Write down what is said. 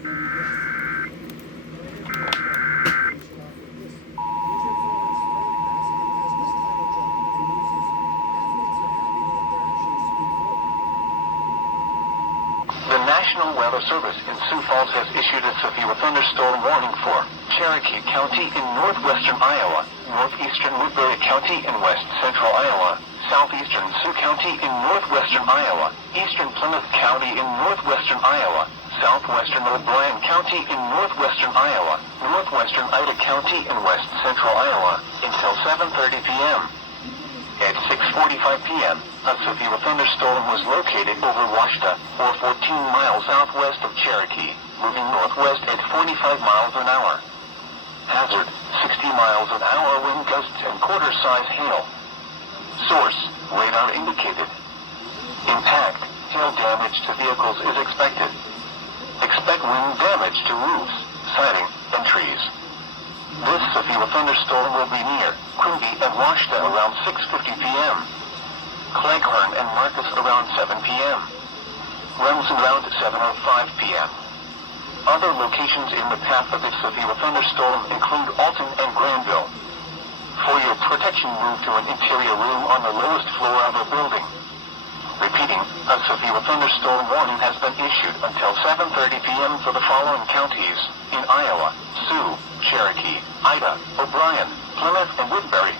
The National Weather Service in Sioux Falls has issued a severe thunderstorm warning for Cherokee County in northwestern Iowa, northeastern Woodbury County in west central Iowa, southeastern Sioux County in northwestern Iowa, eastern Plymouth County in northwestern Iowa, southwestern O'Brien County in northwestern Iowa, northwestern Ida County in west central Iowa, until 7:30 p.m. At 6:45 p.m., a severe thunderstorm was located over Washita, or 14 miles southwest of Cherokee, moving northwest at 45 miles an hour. Hazard, 60 miles an hour wind gusts and quarter-size hail. Source, radar indicated. Impact, hail damage to vehicles is expected. Expect wind damage to roofs, siding, and trees. This severe thunderstorm will be near Quimby and Washita around 6:50 p.m. Cleghorn and Marcus around 7 p.m. Remsen around 7:05 p.m. Other locations in the path of this severe thunderstorm include Alton and Granville. For your protection, move to an interior room on the lowest floor of a building. Repeating, a severe thunderstorm warning has been issued until 7:30 p.m. for the following counties in Iowa: Sioux, Cherokee, Ida, O'Brien, Plymouth, and Woodbury.